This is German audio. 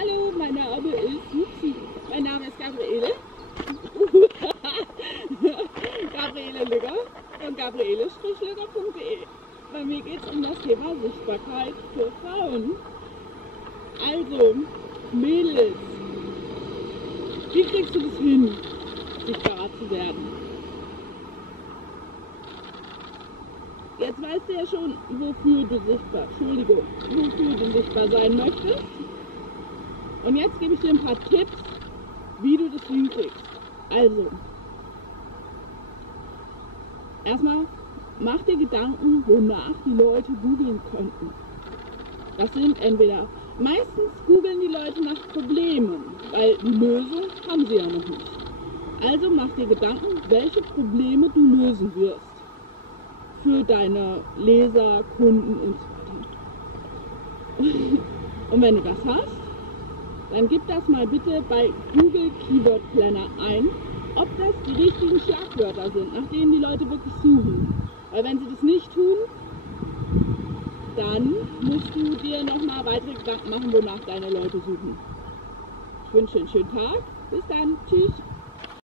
Hallo, mein Name ist Upsi. Mein Name ist Gabriele. Gabriele Lügger von gabriele-lügger.de. Bei mir geht es um das Thema Sichtbarkeit für Frauen. Also, Mädels, wie kriegst du das hin, sichtbarer zu werden? Jetzt weißt du ja schon, wofür du sichtbar sein möchtest. Und jetzt gebe ich dir ein paar Tipps, wie du das hinkriegst. Also, erstmal mach dir Gedanken, wonach die Leute googeln könnten. Das sind meistens googeln die Leute nach Problemen, weil die Lösung haben sie ja noch nicht. Also mach dir Gedanken, welche Probleme du lösen wirst. Für deine Leser, Kunden und so weiter. Und wenn du das hast, dann gib das mal bitte bei Google Keyword Planner ein, ob das die richtigen Schlagwörter sind, nach denen die Leute wirklich suchen. Weil wenn sie das nicht tun, dann musst du dir nochmal weitere Gedanken machen, wonach deine Leute suchen. Ich wünsche dir einen schönen Tag. Bis dann. Tschüss.